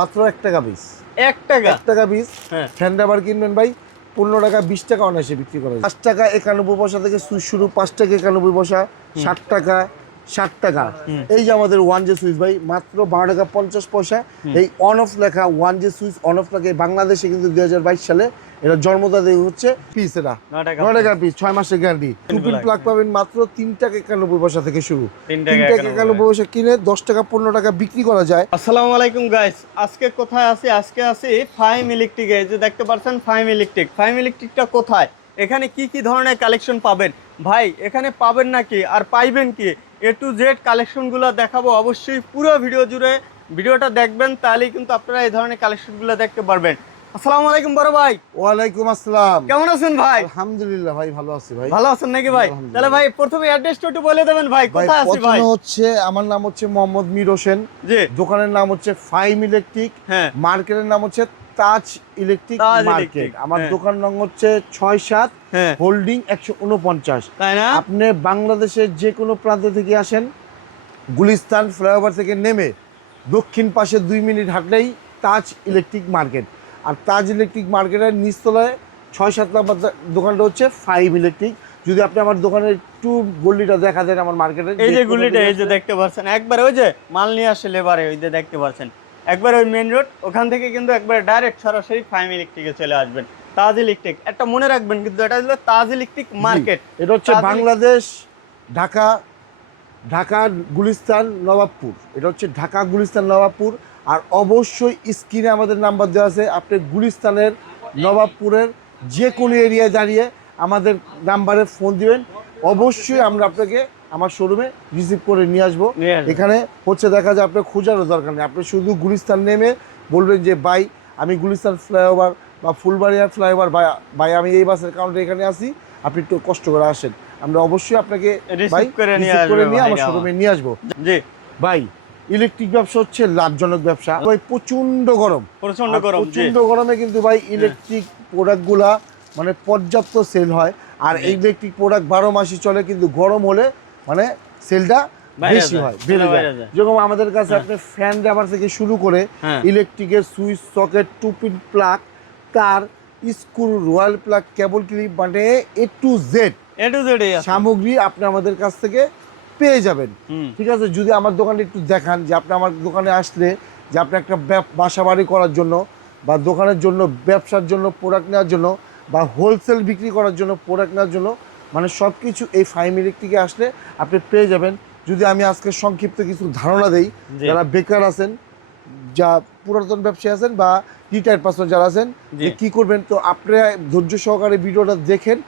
মাত্র 1 টাকা পিস। 1 টাকা 1 টাকা পিস। হ্যাঁ। ফ্যান রাবার কিনবেন ভাই 15 টাকা 20 টাকা অনায়াসে বিক্রি করা যায়। 5 টাকা 91 পয়সা থেকে সুইচ শুরু, 5 টাকা 91 পয়সা, 60 টাকা 60 টাকা। এই যে আমাদের 1J সুইচ ভাই মাত্র 12 টাকা 50 পয়সা। এই অন অফ লেখা 1J সুইচ অন অফ লাগে বাংলাদেশে কিন্তু 2022 সালে এটা জন্মদাতা হচ্ছে পিস। এটা 9 টাকা পিস, 6 মাসের গ্যারান্টি। টুপিন প্লাগ পাবেন মাত্র 3 টাকা 91 পয়সা থেকে শুরু। 3 3 টাকা 91 পয়সা কিনে 10 টাকা 15 টাকা বিক্রি করা যায়। আসসালামু আলাইকুম গাইস, আজকে কোথায় আছি? আজকে আছি ফাইম ইলেকট্রিক। এই যে দেখতে পাচ্ছেন ফাইম ইলেকট্রিক। ফাইম ইলেকট্রিকটা কোথায়, এখানে কি কি ধরনের কালেকশন পাবেন ভাই, এখানে পাবেন নাকি আর পাইবেন কি, A to Z কালেকশনগুলো দেখাবো। অবশ্যই পুরো ভিডিও জুড়ে ভিডিওটা দেখবেন, তাহলেই কিন্তু আপনারা এই ধরনের কালেকশনগুলো দেখতে পারবেন। আসসালামু আলাইকুম বড় ভাই। ওয়ালাইকুম আসসালাম। কেমন আছেন ভাই? আলহামদুলিল্লাহ ভাই, ভালো আছি ভাই। ভালো আছেন নাকি ভাই? তাহলে ভাই প্রথমে অ্যাড্রেসটা একটু বলে দেবেন ভাই, কোথায় আছি ভাই? প্রথমে হচ্ছে আমার নাম হচ্ছে মোহাম্মদ মীর হোসেন। জি। দোকানের নাম হচ্ছে ফাইম ইলেকট্রিক। হ্যাঁ। মার্কেটের নাম হচ্ছে তাজ ইলেকট্রিক মার্কেট। আমার দোকান নং হচ্ছে 6-7 হোল্ডিং 149। তাই না? আপনি বাংলাদেশের যে কোনো প্রান্ত থেকে আসেন, গুলিস্তান ফ্লাইওভার থেকে নেমে দক্ষিণ পাশে 2 মিনিট হাঁটলেই তাজ ইলেকট্রিক মার্কেট। আর তাজ ইলেকট্রিক মার্কেটের নিচতলায় 6-7 নম্বর দোকানটা হচ্ছে ফাইম ইলেকট্রিক। যদি আপনি আমার দোকানের একটু গল্লিটা দেখা দেন, আমার মার্কেটের এই যে গলিটা, এই যে দেখতে পাচ্ছেন একবার ওই যে মাল নিয়ে আসে লেবারে, ওই যে দেখতে পাচ্ছেন একবার ওই মেইন রোড, ওখান থেকে কিন্তু একবার ডাইরেক্ট সরাসরি ফাইম ইলেকট্রিকে চলে আসবেন। তাজ ইলেকট্রিক একটা মনে রাখবেন, কিন্তু এটা হলো তাজ ইলেকট্রিক মার্কেট। এটা হচ্ছে বাংলাদেশ, ঢাকা, ঢাকা গুলিস্তান নবাবপুর। এটা হচ্ছে ঢাকা গুলিস্তান নবাবপুর। আর অবশ্যই স্ক্রিনে আমাদের নাম্বার দেওয়া আছে, আপনি গুলিস্তানের নবাবপুরের যে কোনো এরিয়ায় দাঁড়িয়ে আমাদের নাম্বারে ফোন দিবেন, অবশ্যই আমরা আপনাকে আমার শোরুমে রিসিভ করে নিয়ে আসবো। এখানে হচ্ছে দেখা যায় আপনার খোঁজারও দরকার নেই, আপনি শুধু গুলিস্তান নেমে বলবেন যে ভাই আমি গুলিস্তান ফ্লাইওভার বা ফুলবাড়িয়া ফ্লাইওভার ভাই আমি এই বাসের কাউন্টারে এখানে আসি, আপনি একটু কষ্ট করে আসেন, আমরা অবশ্যই আপনাকে রিসিভ করে নিয়ে আমার শোরুমে নিয়ে আসবো। জি ভাই, ইলেকট্রিক ব্যবসা হচ্ছে লাভজনক ব্যবসা ভাই। প্রচন্ড গরমে কিন্তু ভাই ইলেকট্রিক প্রোডাক্টগুলা মানে পর্যাপ্ত সেল হয়। আর এই ইলেকট্রিক প্রোডাক্ট 12 মাসই চলে, কিন্তু গরম হলে মানে সেলটা বেশি হয়, বেড়ে যায়। যেরকম আমাদের কাছে আপনি ফ্যান রাবার থেকে শুরু করে ইলেকট্রিকের সুইচ, সকেট, টুপিন প্লাগ, তার, স্ক্রু, রয়্যাল প্লাগ, কেবল ক্লিপ, মানে A to Z সামগ্রী আপনি আমাদের কাছ থেকে পেয়ে যাবেন। ঠিক আছে, যদি আমার দোকানে একটু দেখান যে আপনি আমার দোকানে আসলে যে আপনি একটা বাসা বাড়ি করার জন্য বা দোকানের জন্য, ব্যবসার জন্য প্রোডাক্ট নেওয়ার জন্য বা হোলসেল বিক্রি করার জন্য প্রোডাক্ট নেওয়ার জন্য, মানে সব কিছু এই ফাইম ইলেকট্রিকে আসলে আপনি পেয়ে যাবেন। যদি আমি আজকে সংক্ষিপ্ত কিছু ধারণা দেই, যারা বেকার আছেন, যা পুরাতন ব্যবসায়ী আছেন বা রিটায়ার্ড পার্সন যারা আছেন, যে কী করবেন, তো আপনারা ধৈর্য সহকারে ভিডিওটা দেখেন।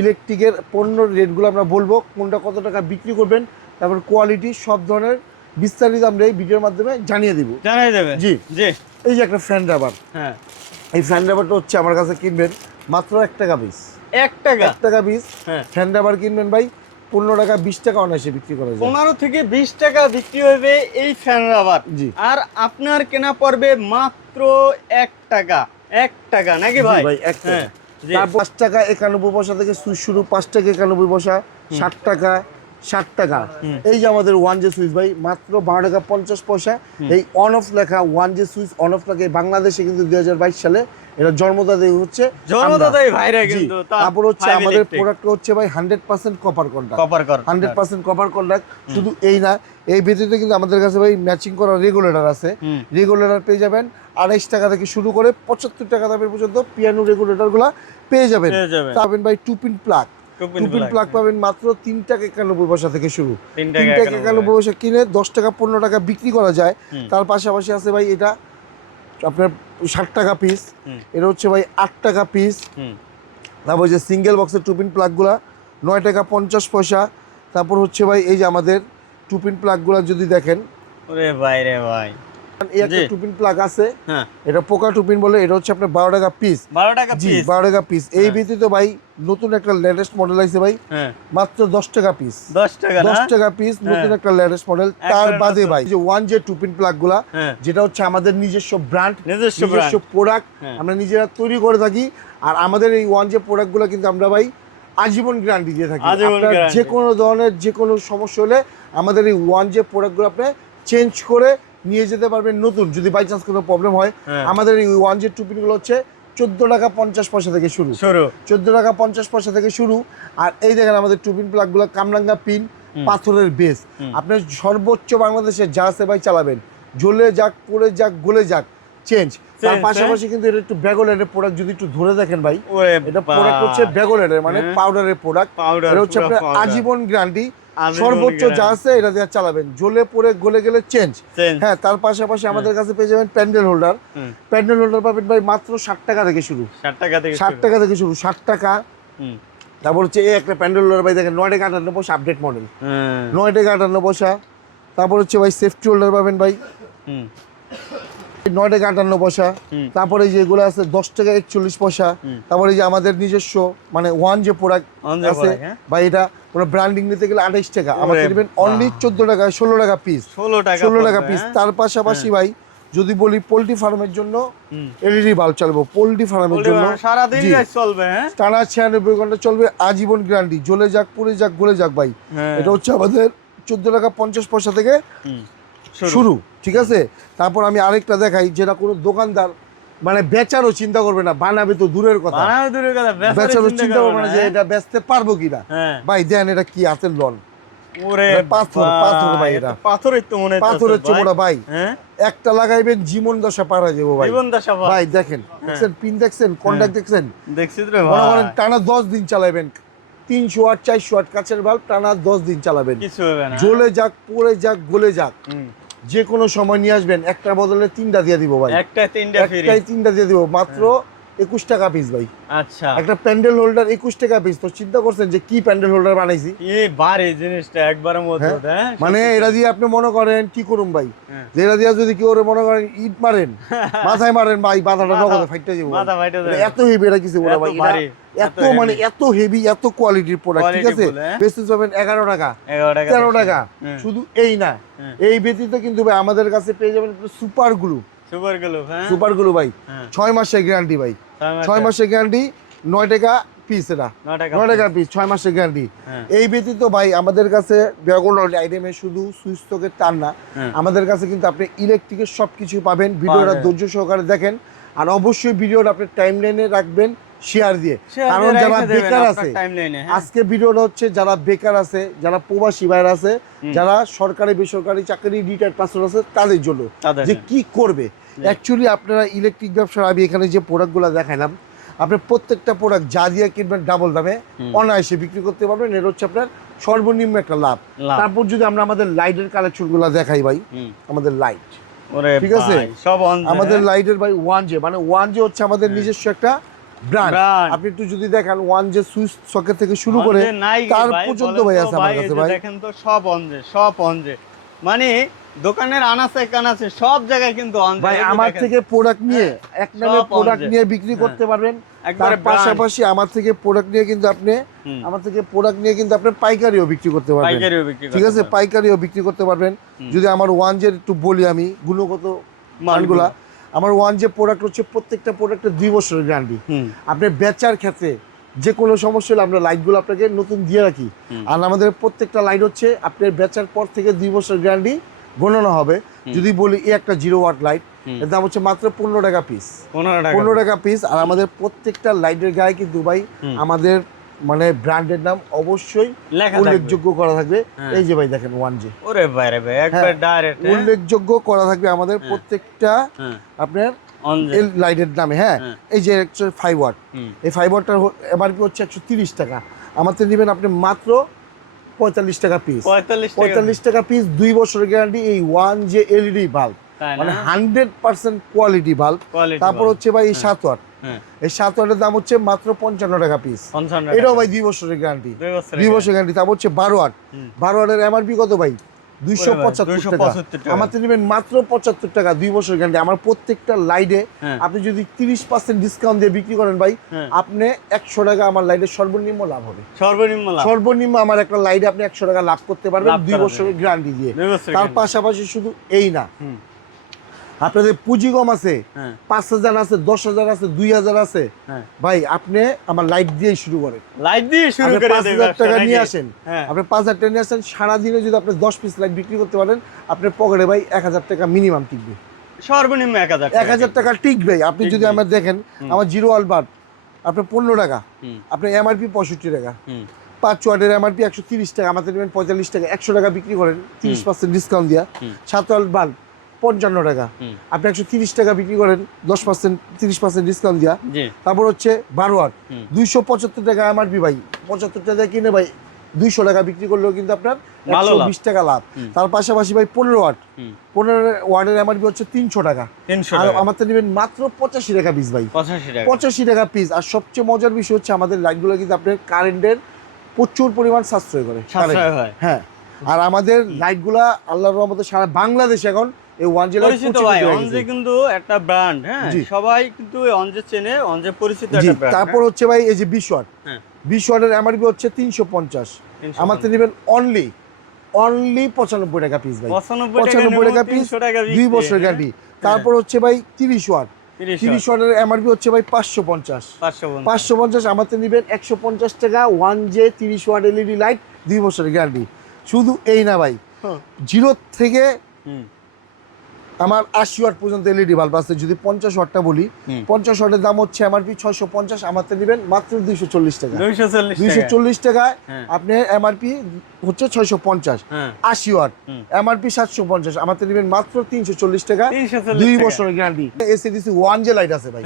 ইলেকট্রিকের পণ্যর রেটগুলো আমরা বলবো, কোনটা কত টাকা বিক্রি করবেন, তারপর কোয়ালিটি, সব ধরনের বিস্তারিত আমরা এই ভিডিওর মাধ্যমে জানিয়ে দিব। জি জি। এই যে একটা ফ্যান রাবার, হ্যাঁ, এই ফ্যান রাবারটা হচ্ছে আমার কাছে কিনবেন মাত্র 1 টাকা পিস। 1 টাকা পিস। ফ্যান রাবার কিনবেন ভাই 15 টাকা 20 টাকা অনায়াসে বিক্রি করা যায়। 15 থেকে 20 টাকা বিক্রি হবে এই ফ্যান রাবার। জি। আর আপনার কেনা পড়বে মাত্র 1 টাকা নাকি ভাই? ভাই 1 টাকা। তারপর 5 টাকা 91 পয়সা থেকে সুইচ শুরু, 5 টাকা 91 পয়সা, 60 টাকা 60 টাকা। এই যে আমাদের 1J সুইচ ভাই মাত্র 12 টাকা 50 পয়সা। এই অন অফ লেখা 1J সুইচ অন অফ লাগে বাংলাদেশে কিন্তু 2022 সালে এটা জন্মদাতা হচ্ছে ভাইরা কিন্তু। তারপর হচ্ছে আমাদের প্রোডাক্ট হচ্ছে ভাই 100% কপার কন্ডাক্ট। 100% copper conduct. শুধু এই না, এই ব্যতীত কিন্তু আমাদের কাছে ভাই ম্যাচিং করা রেগুলেটর আছে। রেগুলেটর পেয়ে যাবেন 28 টাকা থেকে শুরু করে 75 টাকা দামের পর্যন্ত পিয়ানো রেগুলেটরগুলো পেয়ে যাবেন। পাবেন ভাই টুপিন প্লাগ পাবেন মাত্র 3 টাকা 91 পয়সা থেকে শুরু। 3 টাকা 91 পয়সা কিনে 10 টাকা 15 টাকা বিক্রি করা যায়। তার পাশাপাশি আছে ভাই এটা আপনার 60 টাকা পিস। এটা হচ্ছে ভাই 8 টাকা পিস। তারপর যে সিঙ্গেল বক্সের টুপিন প্লাগগুলা 9 টাকা 50 পয়সা। তারপর হচ্ছে ভাই এই যে আমাদের টুপিন প্লাগগুলা যদি দেখেন, ওরে ভাই রে ভাই, এই একটা টুপিন প্লাগ আছে, এটা পোকা টুপিন বলে, এটা হচ্ছে আপনার 12 টাকা পিস। 12 টাকা পিস। এই ব্যতীত ভাই নতুন একটা লেটেস্ট মডেল আছে ভাই, মাত্র 10 টাকা পিস। 10 টাকা পিস নতুন একটা লেটেস্ট মডেল। তার বাদে ভাই যে 1J টুপিন প্লাগগুলা, যেটা হচ্ছে আমাদের নিজস্ব ব্র্যান্ড, নিজস্ব প্রোডাক্ট, আমরা নিজেরা তৈরি করে থাকি। আর আমাদের এই 1J প্রোডাক্টগুলো কিন্তু আমরা ভাই আজীবন গ্যারান্টি দিয়ে থাকি। আপনার যে কোনো ধরনের যে কোনো সমস্যা হলে আমাদের এই 1J প্রোডাক্টগুলো আপনি চেঞ্জ করে নিয়ে যেতে পারবেন নতুন, যদি বাই চান্স কোনো প্রবলেম হয়। আমাদের এই 1J টুপিনগুলো হচ্ছে 14 টাকা 50 পয়সা থেকে শুরু, 14 টাকা 50 পয়সা থেকে শুরু। আর এই দেখেন আমাদের টুপিন প্লাগগুলো কামরাঙ্গা পিন, পাথরের বেস। আপনার সর্বোচ্চ বাংলাদেশে যা আছে ভাই চালাবেন, জ্বলে যাক, পড়ে যাক, গলে যাক, চেঞ্জ। তার পাশাপাশি কিন্তু এটা একটু ব্যাগোলেটের প্রোডাক্ট, যদি একটু ধরে দেখেন ভাই, এটা প্রোডাক্ট হচ্ছে ব্যাগোলেটের, মানে পাউডারের প্রোডাক্ট। এটা হচ্ছে আপনার আজীবন গ্যারান্টি, সর্বোচ্চ যা আছে এটা দিয়ে চালাবেন, জ্বলে পড়ে গলে গেলে চেঞ্জ। হ্যাঁ, তার পাশাপাশি আমাদের কাছে পেয়ে যাবেন প্যান্ডেল হোল্ডার। প্যান্ডেল হোল্ডার পাবেন ভাই মাত্র 60 টাকা থেকে শুরু, 60 টাকা থেকে শুরু, 60 টাকা। তারপর হচ্ছে এই একটা প্যান্ডেল হোল্ডার ভাই দেখেন 9 টাকা 58 পয়সা, আপডেট মডেল, 9 টাকা 58 পয়সা। তারপর হচ্ছে ভাই সেফটি হোল্ডার পাবেন ভাই 9 টাকা 58 পয়সা। তারপরে এই যে এগুলো আছে 10 টাকা 41 পয়সা। তারপরে এই যে আমাদের নিজস্ব মানে 1J প্রোডাক্ট আছে ভাই, এটা কোনো ব্র্যান্ডিং নিতে গেলে 28 টাকা, আমাদের দিবেন অনলি 14 টাকা, 16 টাকা পিস, 16 টাকা পিস। তার পাশাপাশি ভাই যদি বলি পোল্ট্রি ফার্মের জন্য এলইডি বাল্ব চালাবো, পোল্ট্রি ফার্মের জন্য সারা দিন চলবে, টানা 96 ঘন্টা চলবে, আজীবন গ্যারান্টি, জ্বলে যাক, পুড়ে যাক, গলে যাক ভাই। এটা হচ্ছে আমাদের 14 টাকা 50 পয়সা থেকে শুরু, ঠিক আছে। তারপর আমি আরেকটা দেখাই, যেটা কোনো দোকানদার মানে বেচারও চিন্তা করবে না, বানাবে তো দূরের কথা, বেচারও চিন্তা করবে না যে এটা বেচতে পারবো কিনা। ভাই দেন এটা কি হাতের লন, পাথর, পাথর ভাই, এটা পাথরের তো মনে হচ্ছে, পাথরের চোপড়া ভাই, একটা লাগাইবেন জীবন দশা পারা যাবো ভাই। ভাই দেখেন, দেখছেন পিন, দেখছেন কন্টাক্ট, দেখছেন, দেখছি তো ভাই, মনে করেন টানা 10 দিন চালাবেন, 300 ওয়াট 400 ওয়াট কাচের বাল্ব টানা 10 দিন চালাবেন, কিছু হবে না, জ্বলে যাক, পড়ে যাক, গলে যাক, যে কোনো সময় নিয়ে আসবেন। একটা বদলে 3টা দিয়ে দিব ভাই, একটাই 3টা দিয়ে দিব, মাত্র 21 টাকা পিস ভাই। আচ্ছা, একটা প্যান্ডেল হোল্ডার 21 টাকা পিস। তো চিন্তা করছেন যে কি প্যান্ডেল হোল্ডার বানাইছি, এই বারে জিনিসটা একবারের মধ্যে, মানে এটা দিয়ে আপনি মনে করেন কি করুন ভাই, যে এটা দিয়ে যদি কেউ মনে করেন ইট মারেন, মাথায় মারেন ভাই, মাথাটা নগদে ফাইটে যাবে, এত হেভি এটা কিছু বলা ভাই, এত মানে এত হেভি, এত কোয়ালিটির প্রোডাক্ট, ঠিক আছে। বেচতে যাবেন 11 টাকা 13 টাকা। শুধু এই না, এই ব্যতীত কিন্তু ভাই আমাদের কাছে পেয়ে যাবেন সুপার গ্লু, সুপার গ্লু ভাই 6 মাসের গ্যারান্টি ভাই, 6 মাসের গ্যারান্টি, 9 টাকা পিস, এটা 9 টাকা পিস, 6 মাসের গ্যারান্টি। এই ব্যতীত ভাই আমাদের কাছে বেগুন আইটেমে শুধু সুইচ সকেট টান না, আমাদের কাছে কিন্তু আপনি ইলেকট্রিকের সবকিছু পাবেন। ভিডিওটা ধৈর্য সহকারে দেখেন, আর অবশ্যই ভিডিওটা আপনি টাইমলাইনে রাখবেন শেয়ার দিয়ে, কারণ যারা বেকার আছে, আজকে ভিডিওটা হচ্ছে যারা বেকার আছে, যারা প্রবাসী বাইরে আছে, যারা সরকারি বেসরকারি চাকরি রিটায়ার্ড পার্সন আছে, তাদের জন্য যে কি করবে। অ্যাকচুয়ালি আপনারা ইলেকট্রিক ব্যবসা, আমি এখানে যে প্রোডাক্টগুলো দেখালাম, আপনি প্রত্যেকটা প্রোডাক্ট যা দিয়ে কিনবেন ডাবল দামে অনায়াসে বিক্রি করতে পারবেন, এটা হচ্ছে আপনার সর্বনিম্ন একটা লাভ। তারপর যদি আমরা আমাদের লাইটের কালেকশনগুলো দেখাই ভাই, আমাদের লাইট, ঠিক আছে, আমাদের লাইটের ভাই 1J, মানে 1J হচ্ছে আমাদের নিজস্ব একটা ব্র্যান্ড। আপনি একটু যদি দেখেন 1J সুইচ সকেট থেকে শুরু করে তার পর্যন্ত ভাই আছে আমার কাছে ভাই, দেখেন তো সব 1J, সব 1J, মানে দোকানের আনাচে কানাচে সব জায়গায় কিন্তু ভাই আমার থেকে প্রোডাক্ট নিয়ে এক নামে প্রোডাক্ট নিয়ে বিক্রি করতে পারবেন। তার পাশাপাশি আমার থেকে প্রোডাক্ট নিয়ে কিন্তু আপনি পাইকারিও বিক্রি করতে পারবেন, ঠিক আছে, পাইকারিও বিক্রি করতে পারবেন। যদি আমার 1J একটু বলি আমি গুণগত মানগুলা, আমার 1J প্রোডাক্ট হচ্ছে প্রত্যেকটা প্রোডাক্টের 2 বছরের গ্যারান্টি। আপনি বেচার ক্ষেত্রে যে কোনো সমস্যা হলে আমরা লাইটগুলো আপনাকে নতুন দিয়ে রাখি, আর আমাদের প্রত্যেকটা লাইট হচ্ছে আপনার বেচার পর থেকে 2 বছর গ্যারান্টি গণনা হবে। যদি বলি এই একটা 0 ওয়াট লাইট, এর দাম হচ্ছে মাত্র 15 টাকা পিস, 15 টাকা পিস। আর আমাদের প্রত্যেকটা লাইটের গায়ে কিন্তু ভাই আমাদের মানে ব্র্যান্ডের নাম অবশ্যই উল্লেখযোগ্য করা থাকবে। এই যে ভাই দেখেন 1J, ওরে ভাই রে ভাই একবার ডাইরেক্ট উল্লেখযোগ্য করা থাকবে আমাদের প্রত্যেকটা আপনার লাইটের নামে। হ্যাঁ, এই যে 5 ওয়াট, এই 5 ওয়াটটার এমআরপি হচ্ছে 130 টাকা, আমাদের নেবেন আপনি মাত্র 45 টাকা পিস, 45 টাকা পিস, 2 বছরের গ্যারান্টি। এই 1J এলইডি বাল্ব মানে 100% কোয়ালিটি বাল্ব। তারপর হচ্ছে ভাই এই 7 ওয়াট, এই 7 ওয়াটের দাম হচ্ছে মাত্র 55 টাকা পিস, এটাও ভাই 2 বছরের গ্যারান্টি, 2 বছরের গ্যারান্টি। তারপর হচ্ছে 12 ওয়াট, 12 ওয়াটের এমআরপি কত ভাই, 275 টাকা, আমাদের নেবেন মাত্র 75 টাকা, 2 বছরের গ্যারান্টি। আমার প্রত্যেকটা লাইটে আপনি যদি 30% ডিসকাউন্ট দিয়ে বিক্রি করেন ভাই, আপনি 100 টাকা আমার লাইটের সর্বনিম্ন লাভ হবে, সর্বনিম্ন আমার একটা লাইটে আপনি 100 টাকা লাভ করতে পারবেন 2 বছরের গ্যারান্টি দিয়ে। তার পাশাপাশি শুধু এই না, আপনাদের পুঁজি কম আছে, হ্যাঁ 5,000 আছে, 10,000 আছে, 2,000 আছে, হ্যাঁ ভাই আপনি আমার লাইট দিয়ে শুরু করেন। লাইট দিয়ে শুরু আপনি করে 5,000 টাকা নিয়ে আসেন, হ্যাঁ আপনি 5,000 টাকা নিয়ে আসেন, সারাদিনে যদি আপনি 10 পিস লাইট বিক্রি করতে পারেন, আপনার পকেটে ভাই 1,000 টাকা মিনিমাম টিকবে। সর্বনিম্ন 1,000 1,000 টাকা টিকবে। আপনি যদি টিকবে। আমার দেখেন, আমার 0 ওয়াট বাল্ব আপনার 15 টাকা, হুম আপনার এমআরপি 65 টাকা, হুম 5 ওয়াটের এমআরপি 130 টাকা, আমাদের নেবেন 45 টাকা, 100 টাকা বিক্রি করেন 30% ডিসকাউন্ট দিয়া। হুম। 7 ওয়াট বাল্ব 55 টাকা, হুম। আপনি 130 টাকা বিক্রি করেন 10% 30% ডিসকাউন্ট দিয়া। জি তারপর হচ্ছে 12 ওয়াট হুম। 275 টাকা এমআরপি ভাই, 75 টাকা কিনে ভাই 200 টাকা বিক্রি করলেও কিন্তু আপনার ভালো লাভ। 120 টাকা লাভ। হুম। তার পাশাপাশি ভাই 15 ওয়াট, হুম 15 ওয়াটের এমআরপি হচ্ছে 300 টাকা, 300 আর টাকা আমার তো নেবেন মাত্র 85 টাকা পিস ভাই, 85 টাকা 85 টাকা পিস। আর সবচেয়ে মজার বিষয় হচ্ছে আমাদের লাইটগুলো কিন্তু আপনার কারেন্টের প্রচুর পরিমাণ সাশ্রয় করে। সাশ্রয় হয়। হ্যাঁ, আর আমাদের লাইটগুলা আল্লাহর রহমতে সারা বাংলাদেশ এখন এই ওয়ানজে লাইট পরিচিত ভাই। অনজে কিন্তু একটা ব্র্যান্ড, হ্যাঁ জি। সবাই কিন্তু অনজে চেনে, অনজে পরিচিত জি। একটা ব্র্যান্ড। তারপর হচ্ছে ভাই এই যে 20 ওয়াট, হ্যাঁ 20 ওয়াটের এমআরপি হচ্ছে 350, 350 আমার তো নেবেন অনলি 95 টাকা পিস ভাই, 95 টাকা পিস, 300 টাকা 2 বছর গ্যারান্টি। তারপর হচ্ছে ভাই 30 ওয়াট, 30 ওয়াটের এমআরপি হচ্ছে ভাই 550, 550 আমার তো নেবেন 150 টাকা 1J 30 ওয়াট এলইডি লাইট, 2 বছরের গ্যারান্টি। শুধু এই না ভাই, 0 থেকে আমার 80 ওয়াট পর্যন্ত এলইডি বাল্ব আছে। যদি 50 ওয়াটটা বলি, 50 ওয়াটের দাম হচ্ছে এমআরপি 650, আমার তো নেবেন মাত্র 240 টাকা, 240 টাকায় আপনি এমআরপি হচ্ছে 650। 80 ওয়াট এমআরপি 750, আমার তো নেবেন মাত্র 340 টাকা, 2 বছরের গ্যারান্টি। এসিডিসি 1J লাইট আছে ভাই,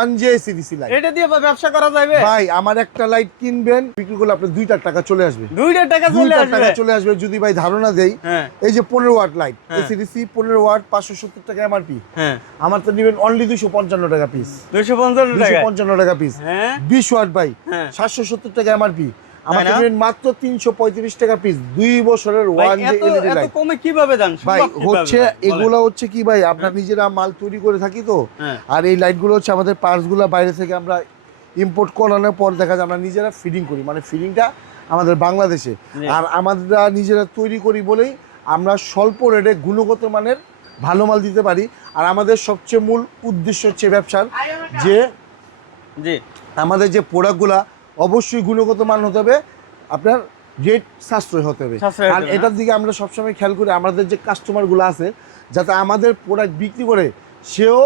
1J এসিডিসি লাইট, এটা দিয়ে ব্যবসা করা যাবে ভাই। আমার একটা লাইট কিনবেন, বিক্রি করলে আপনার 2 টাকা চলে আসবে, 2 টাকা 2 চলে আসবে। টাকা চলে আসবে। যদি ভাই ধারণা দেই, হ্যাঁ এই যে 15 ওয়াট লাইট হ্যাঁ। এসিডিসি 15 ওয়াট 570 টাকা এমআরপি, হ্যাঁ আমার তো নেবেন অনলি 255 টাকা পিস, 255 টাকা 255 টাকা পিস। হ্যাঁ 20 ওয়াট ভাই হ্যাঁ 770 টাকা এমআরপি, আমার তাই তো না? নেবেন মাত্র 335 টাকা পিস, 2 বছরের ভাই, 1J এত এলইডি এত লাইট। কমে কিভাবে দেন? ভাই সম্ভব কিভাবে হচ্ছে দেন? বলেন। এগুলো হচ্ছে কি ভাই, আমরা নিজেরা মাল তৈরি করে থাকি তো, হ্যাঁ আর এই লাইটগুলো হচ্ছে আমাদের পার্টসগুলো বাইরে থেকে আমরা ইম্পোর্ট করানোর পর দেখা যায় আমরা নিজেরা ফিডিং করি, মানে ফিডিংটা আমাদের বাংলাদেশে। জি। আর আমরা নিজেরা তৈরি করি বলেই আমরা স্বল্প রেটে গুণগত মানের ভালো মাল দিতে পারি। আর আমাদের সবচেয়ে মূল উদ্দেশ্য হচ্ছে ব্যবসার যে জি আমাদের যে প্রোডাক্টগুলো অবশ্যই গুণগত মান হতে হবে, আপনার রেট সাশ্রয় হতে হবে। সাশ্রয় হতে আর হবে, এটার দিকে আমরা সবসময় খেয়াল করি আমাদের যে কাস্টমারগুলো আছে, যাতে আমাদের প্রোডাক্ট বিক্রি করে সেও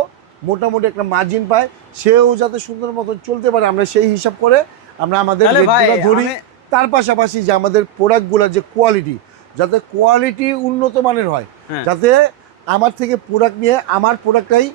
মোটামুটি একটা মার্জিন পায়, সেও যাতে সুন্দর মতন চলতে পারে, আমরা সেই হিসাব করে আমরা আমাদের তাহলে ভাই, রেটগুলো ধরি। তার পাশাপাশি যে আমাদের প্রোডাক্টগুলোর যে কোয়ালিটি, যাতে কোয়ালিটি উন্নত মানের হয়, হ্যাঁ। যাতে আমার থেকে প্রোডাক্ট নিয়ে আমার প্রোডাক্টটাই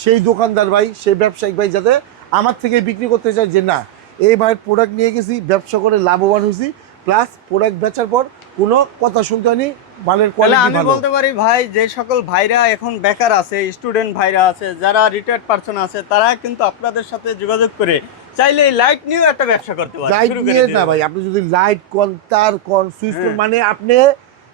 সেই দোকানদার ভাই, সেই ব্যবসায়িক ভাই যাতে আমার থেকে বিক্রি করতে চায় যে না, এই ভাইয়ের প্রোডাক্ট নিয়ে গেছি, ব্যবসা করে লাভবান হয়েছি, প্লাস প্রোডাক্ট বেচার পর কোনো কথা শুনতে হয়নি, মালের তাহলে কোয়ালিটি আমি ভালো। বলতে পারি ভাই, যে সকল ভাইরা এখন বেকার আছে, স্টুডেন্ট ভাইরা আছে, যারা রিটায়ার্ড পারসন আছে, তারা কিন্তু আপনাদের সাথে যোগাযোগ করে চাইলে এই লাইট নিয়েও একটা ব্যবসা করতে পারে, লাইট শুরু করে নিয়ে দিতে না পারে। ভাই, আপনি যদি লাইট কোন তার কোন সুইচ কোন, মানে আপনি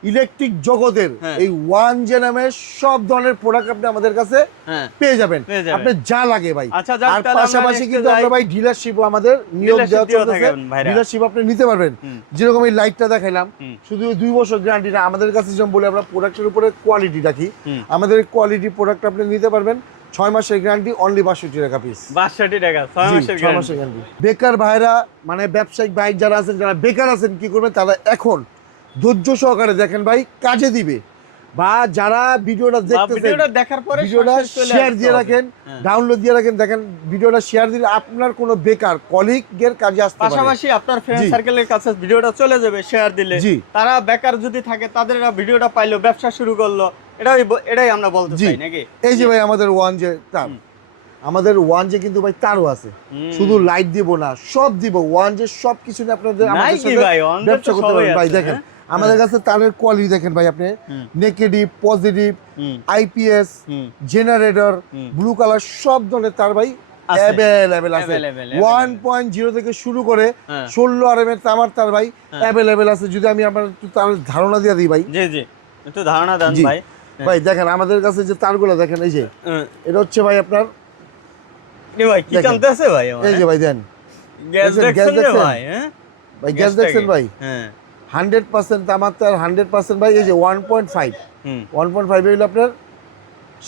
ইলেকট্রিক জগতের হ্যাঁ। এই 1J নামের সব ধরনের প্রোডাক্ট আপনি আমাদের কাছে হ্যাঁ পেয়ে যাবেন, পেয়ে যাবেন। আপনি যা লাগে ভাই। আচ্ছা, যাক, আর তাহলে আমরা পাশাপাশি next কিন্তু যাই। আমরা ভাই ডিলারশিপও আমাদের নিয়োগ Dealership দেওয়া দিয়েও চলতেছে, থাকেন ভাইরা। ডিলারশিপ আপনি নিতে পারবেন। হুম। যেরকম এই লাইটটা দেখাইলাম, হুম। শুধু 2 বছর গ্যারান্টি না, আমাদের কাছে যেমন বলে আমরা প্রোডাক্টের উপরে কোয়ালিটি রাখি, হুম। আমাদের কোয়ালিটি প্রোডাক্ট আপনি নিতে পারবেন 6 মাসের গ্যারান্টি, অনলি 62 টাকা পিস। 62 টাকা 6 মাসের 6 মাসের গ্যারান্টি। বেকার ভাইরা, মানে ব্যবসায়িক ভাই যারা আছেন, যারা বেকার আছেন, কি করবেন, তারা এখন ধৈর্য সহকারে দেখেন ভাই, কাজে দিবে। বা যারা ভিডিওটা দেখতেছেন, ভিডিওটা দেখার পরে ভিডিওটা সরাসরি চলে শেয়ার আসতে দিয়ে হবে। রাখেন, হ্যাঁ। ডাউনলোড দিয়ে রাখেন। দেখেন ভিডিওটা শেয়ার দিলে আপনার কোনো বেকার কলিগের কাজে আসতে পারে। পাশাপাশি আপনার ফ্রেন্ড জি। সার্কেলের কাছে ভিডিওটা চলে যাবে শেয়ার দিলে। জি। তারা বেকার যদি থাকে, তাদের ভিডিওটা পাইলো, ব্যবসা শুরু করলো, এটাই আমরা বলতে জি। চাই নাকি? এই যে ভাই আমাদের 1J তার, আমাদের 1J কিন্তু ভাই তারও আছে, শুধু লাইট দিব না, সব দিব। 1J সব কিছু নিয়ে আপনাদের নাই আমাদের কি সাথে ভাই, 1J ব্যবসা তো করতে সবই পারবেন ভাই। আছে, দেখেন হ্যাঁ? আমাদের কাছে তারের কোয়ালিটি দেখেন ভাই, আপনি হুম। নেগেটিভ, পজিটিভ, হুম। আইপিএস, হুম। জেনারেটর, হুম। ব্লু কালার, সব ধরনের তার ভাই আছে। অ্যাভেলেবেল আছে। Available, 1.0 থেকে শুরু করে হ্যাঁ। 16 RM এর তামার তার ভাই অ্যাভেলেবেল আছে। যদি আমি আপনার একটু তার ধারণা দিয়ে দিই ভাই। জি জি, একটু ধারণা দেন জি। ভাই। ভাই দেখেন আমাদের কাছে যে তারগুলো দেখেন, এই যে এটা হচ্ছে ভাই আপনার, এ ভাই কি দেখেন। জানতে আছে ভাই? এই যে ভাই দেন গ্যাস দেখছেন, দেখছেন গ্যাস রে দেখছেন? ভাই? হ্যাঁ ভাই গ্যাস দেখছেন ভাই, হ্যাঁ 100% তামার তার 100% ভাই। এই যে 1.5 হুম 1.5 হইলো আপনার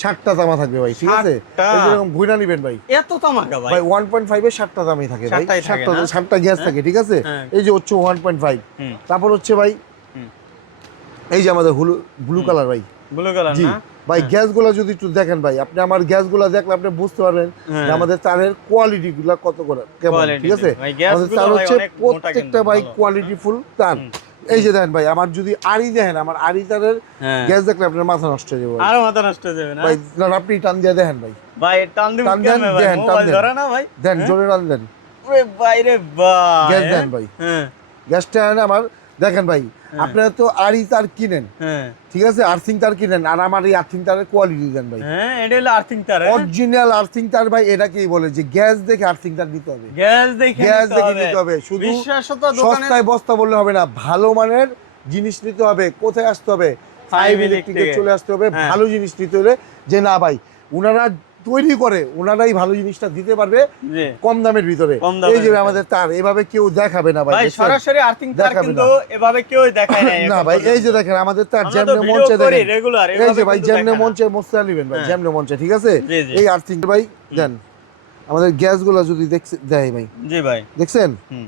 60টা তামা থাকবে ভাই, ঠিক আছে? 60টা? এই যেরকম ঘুরা নিবেন ভাই, এত তামাকা ভাই? ভাই 1.5 এ 60টা দামই থাকে ভাই, 60টাই থাকে না? 60টা গ্যাস থাকে, ঠিক আছে? হ্যাঁ। এই যে হচ্ছে 1.5। হুম। তারপর হচ্ছে ভাই হুম। এই যে আমাদের ব্লু কালার ভাই, ব্লু কালার জি না? ভাই। গ্যাসগুলো যদি একটু দেখেন ভাই, আপনি আমার গ্যাসগুলো দেখলে আপনি বুঝতে পারবেন হ্যাঁ। যে আমাদের তারের কোয়ালিটি গুলো কত করে কেমন, Quality ঠিক আছে? ভাই, গ্যাসগুলো আমাদের তার ভাই হচ্ছে অনেক মোটা প্রত্যেকটা কিন্তু, ভাই ভালো। কোয়ালিটিফুল তার। এই যে দেখেন ভাই, আমার যদি আড়ি দেখেন, আমার আড়ি তারের হ্যাঁ। গ্যাস দেখলে আপনার মাথা নষ্ট হয়ে যাবে ভাই। আরো মাথা নষ্ট হয়ে যাবে না? ভাই না, আপনি টান দিয়ে দেখেন ভাই, ভাই টান দিব টান দেন, কেমনে ভাই? দেন, টান মোবাইল দেন। ধরে না ভাই? দেন, হ্যাঁ? জোরে টান দেন, ওরে ভাই রে ভাই। গ্যাস দেন ভাই। হ্যাঁ। গ্যাসটা এনে আমার দেখেন ভাই, আপনারা তো আড়ি তার কিনেন, হ্যাঁ। ঠিক আছে? আর্থিং তার কিনেন, আর আমার এই আর্থিং তারের কোয়ালিটি দেন ভাই, হ্যাঁ, এটা হলো আর্থিং তার। অরিজিনাল আর্থিং তার ভাই। এটাকেই বলে যে গ্যাস দেখে আর্থিং তার নিতে হবে, গ্যাস দেখে গ্যাস দেখে নিতে হবে। শুধু বিশ্বাসত দোকানে সস্তায় বস্তা বললে হবে না, ভালো মানের জিনিস নিতে হবে। কোথায় আসতে হবে? ফাইভ ইলেকট্রিকে চলে আসতে হবে। হ্যাঁ। ভালো জিনিস নিতে হলে যে না ভাই, ওনারা তৈরি করে, ওনারাই ভালো জিনিসটা দিতে পারবে জি। কম দামের ভিতরে। কম দামের এই যে ভিতরে। আমাদের তার এভাবে কেউ দেখাবে না ভাই, ভাই দেখছেন? সরাসরি আর্থিং তার দেখাবে কিন্তু না। এভাবে কেউ দেখায় নাই না ভাই, এই যে দেখেন আমাদের তার আমরা তো যেমনে ভিডিও মঞ্চে করি দেখেন, রেগুলার, এই যে ভাই যেমনে মঞ্চে মোস্তা নিবেন ভাই, হ্যাঁ। যেমনে মঞ্চে, ঠিক আছে? জি, জি। এই আর্থিং ভাই দেন। আমাদের গ্যাসগুলো যদি দেয় ভাই, জি ভাই। দেখছেন? হুম।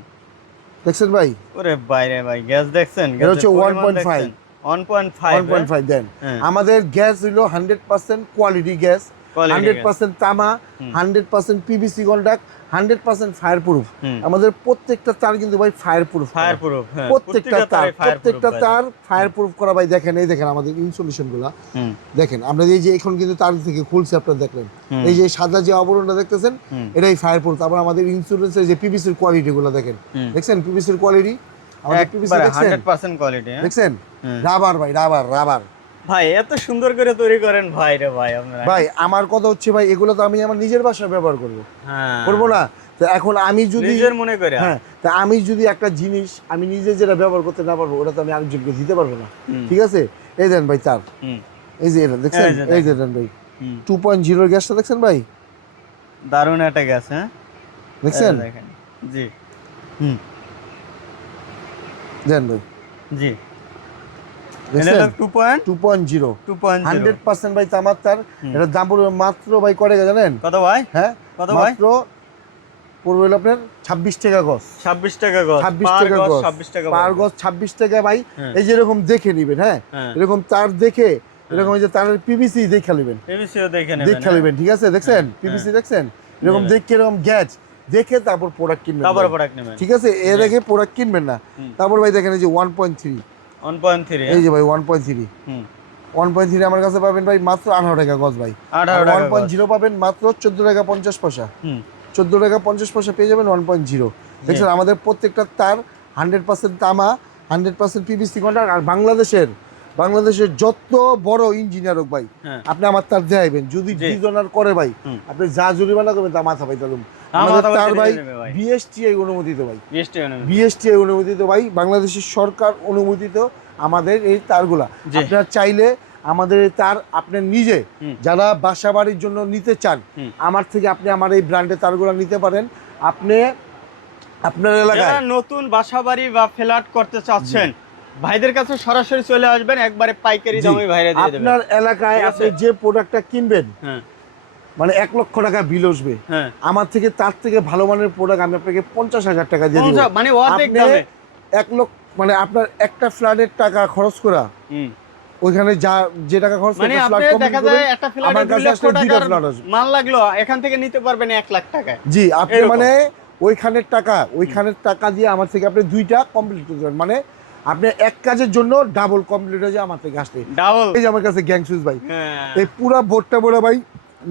দেখছেন ভাই? ওরে ভাই রে ভাই, গ্যাস দেখছেন? এটা হচ্ছে গ্যাসের 1.5 পরিমাণ দেখছেন? 1.5 1.5 দেন। হ্যাঁ। আমাদের গ্যাস হলো 100% কোয়ালিটি গ্যাস, Quality 100% তামা, 100% পিভিসি কন্ডাক্ট, 100% ফায়ার প্রুফ। হুম। আমাদের প্রত্যেকটা তার কিন্তু ভাই ফায়ার প্রুফ, ফায়ার প্রুফ। হ্যাঁ, প্রত্যেকটা তার, ফায়ার প্রত্যেকটা তার ফায়ার প্রুফ করা ভাই। দেখেন, এই দেখেন আমাদের ইনসুলেশন গুলা হুম। দেখেন। আমরা এই যে এখন কিন্তু তার থেকে খুলছে, আপনারা দেখলেন, হুম। এই যে সাদা যে আবরণটা দেখতেছেন, হুম। এটাই ফায়ার প্রুফ। তারপর আমাদের ইন্স্যুরেন্সের যে পিভিসির কোয়ালিটি গুলো দেখেন, হুম। দেখছেন পিভিসির কোয়ালিটি, আমাদের পিভিসি একবারে দেখছেন, 100% কোয়ালিটি। হ্যাঁ দেখছেন? হুম। রাবার ভাই, রাবার রাবার ভাই এত সুন্দর করে তৈরি করেন ভাই রে ভাই আপনারা। ভাই। আমার কথা হচ্ছে ভাই, এগুলো তো আমি আমার নিজের বাসায় ব্যবহার করবো, হ্যাঁ। করবো না? তো এখন আমি যদি নিজের মনে করে। হ্যাঁ, তা আমি যদি একটা জিনিস আমি নিজে যেটা ব্যবহার করতে না পারবো, ওটা তো আমি আরেকজনকে দিতে পারবো না, হুম। ঠিক আছে? এই দেন ভাই তার, হুম। এই যে এটা দেখছেন, এই যে এই যে দেন ভাই হুম। 2.0 গ্যাসটা দেখছেন ভাই, দারুণ একটা গ্যাস। হ্যাঁ দেখছেন? এই দেখেন। জি। হুম। দেন ভাই, জি। এটা দেখছেন? হলো 2.0 2.0 100% ভাই তামার তার। এটার দাম পড়বে মাত্র ভাই কত টাকা জানেন? কত ভাই? হ্যাঁ, কত ভাই? মাত্র পড়বে হলো আপনার 26 টাকা গজ। 26 টাকা গজ। 26 পার টাকা গজ গজ, 26 টাকা পার গজ। গজ 26 টাকা ভাই। হ্যাঁ। এই যে এরকম দেখে নিবেন, হ্যাঁ, হ্যাঁ। এরকম তার দেখে, এরকম এই যে তারের পিভিসি দেখে নিবেন, PVC-ও দেখে নেবেন। দেখে নিবেন, ঠিক আছে? দেখছেন পিভিসি দেখছেন? এরকম নেবেন। দেখে, এরকম গ্যাস দেখে তারপর প্রোডাক্ট কিনবেন তারপরে ভাই, প্রোডাক্ট নেবেন। ঠিক আছে? এর আগে প্রোডাক্ট কিনবেন না। তারপর ভাই দেখেন এই যে 1.3, 1.3 এই যে ভাই 1.3, হুম। 1.3 আমার কাছে পাবেন ভাই মাত্র 18 টাকা গজ ভাই। 18 টাকা গজ। 1.0 পাবেন মাত্র 14 টাকা 50 পয়সা, হুম। 14 টাকা 50 পয়সা পেয়ে যাবেন 1.0। দেখছেন আমাদের প্রত্যেকটা তার 100% তামা, 100% পিভিসি কন্ডাক্ট। আর বাংলাদেশের যত বড় ইঞ্জিনিয়ার হোক ভাই, হ্যাঁ। আপনি আমার তার দেখাইবেন, যদি জি। ডিজনার করে ভাই, হুম। আপনি যা জরিমানা করবেন তা মাথা পাইতে দেবেন। মাথা আমাদের পাইতে তার ভাই দিয়ে দেবে ভাই। বিএসটিআই অনুমোদিত ভাই, GST নেবেন। বিএসটিআই অনুমোদিত ভাই, বাংলাদেশের সরকার অনুমোদিত আমাদের এই তারগুলা। জি। আপনার চাইলে আমাদের এই তার আপনার নিজে হুম। যারা বাসা বাড়ির জন্য নিতে চান, হুম। আমার থেকে আপনি আমার এই ব্র্যান্ডের তারগুলা নিতে পারেন। আপনি আপনার এলাকায় যারা নতুন বাসাবাড়ি বা ফ্ল্যাট করতে চাচ্ছেন, ভাইদের কাছে সরাসরি চলে আসবেন, একবারে পাইকারি দামে ভাইরা দিয়ে দেবেন। আপনার এলাকায় ঠিক আছে? আপনি যে প্রোডাক্টটা কিনবেন, হ্যাঁ মানে 1 লক্ষ টাকা বিল আসবে, হ্যাঁ। আমার থেকে তার থেকে ভালো মানের প্রোডাক্ট আমি আপনাকে 50,000 টাকা দিয়ে দিব। মানে অর্ধেক আপনি দামে। 1 লক্ষ মানে আপনার একটা ফ্ল্যাটের টাকা খরচ করা, হুম। ওইখানে যে টাকা খরচ মানে করে আপনি ফ্ল্যাট দেখা যায় একটা ফ্ল্যাটে আমার 2 কাছে লক্ষ আসলে 2টা টাকার ফ্ল্যাট আসবে। মাল লাগলো, এখান থেকে নিতে পারবেন 1 লাখ টাকায়। জি, আপনি এরকম। মানে ওইখানের টাকা দিয়ে আমার থেকে আপনি 2টা কমপ্লিট করতে পারেন। মানে আপনি এক কাজের জন্য ডাবল কমপ্লিট হয়ে যায় আমার থেকে আসতে। ডাবল। এই যে আমার কাছে গ্যাং সুইচ ভাই, হ্যাঁ। এই পুরা বোর্ডটা বড় ভাই,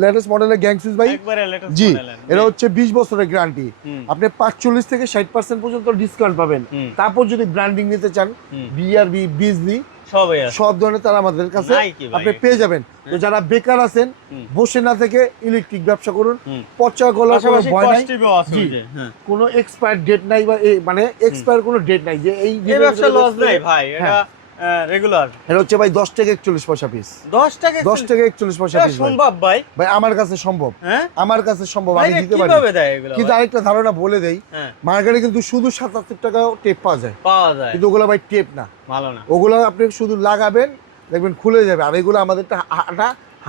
লেটেস্ট মডেলের গ্যাং সুইচ ভাই। একবারে লেটেস্ট জি, মডেলের। এটা হচ্ছে 20 বছরের গ্যারান্টি। হুম। আপনি 45 থেকে 60% পর্যন্ত ডিসকাউন্ট পাবেন। হুম। তারপর যদি ব্র্যান্ডিং নিতে চান, হুম। বিআরবি, বিজলি, সবই আছে। সব ধরনের তারা আমাদের কাছে নাই কি ভাই? আপনি পেয়ে যাবেন। তো যারা বেকার আছেন, হুম। বসে না থেকে ইলেকট্রিক ব্যবসা করুন, হুম। পচা গলার কোনো পাশাপাশি ভয় নাই, কস্টিভও আছে জি। ওই যে, হ্যাঁ। কোনো এক্সপায়ার ডেট নাই, বা মানে এক্সপায়ার কোনো ডেট নাই যে এই এই ব্যবসা লস নাই ভাই, এটা হ্যাঁ। রেগুলার। এটা হচ্ছে ভাই 10 টাকা 41 পয়সা পিস, 10 টাকা 10 টাকা 41 পয়সা এটা পিস ভাই। সম্ভব ভাই? ভাই আমার কাছে সম্ভব, হ্যাঁ আমার কাছে সম্ভব, ভাই আমি এটা দিতে পারি। কিভাবে দেয় এগুলো কিন্তু ভাই? আরেকটা ধারণা বলে দেই, হ্যাঁ, মার্কেটে কিন্তু শুধু 77 টাকাও টেপ পাওয়া যায়, পাওয়া যায়, কিন্তু ওগুলো ভাই টেপ না, ভালো না। ওগুলো আপনি শুধু লাগাবেন দেখবেন খুলে যাবে। আর এগুলো আমাদেরটা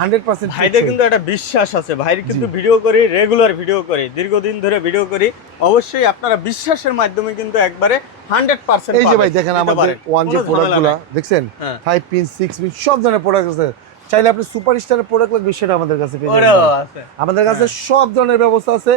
100% ভাইদের কিন্তু একটা বিশ্বাস আছে, ভাইয়ের কিন্তু ভিডিও করি, রেগুলার ভিডিও করি, দীর্ঘদিন ধরে ভিডিও করি। অবশ্যই আপনারা বিশ্বাসের মাধ্যমে কিন্তু একবারে 100% এই যে ভাই দেখেন আমাদের ওয়ান যে প্রোডাক্টগুলো দেখছেন, হ্যাঁ। 5 পিন 6 পিন সব ধরনের প্রোডাক্ট আছে। চাইলে আপনি সুপারস্টারের প্রোডাক্ট লাগবে সেটা আমাদের কাছে পেয়ে যাবেন। ওরাও আছে। আমাদের কাছে সব ধরনের ব্যবস্থা আছে।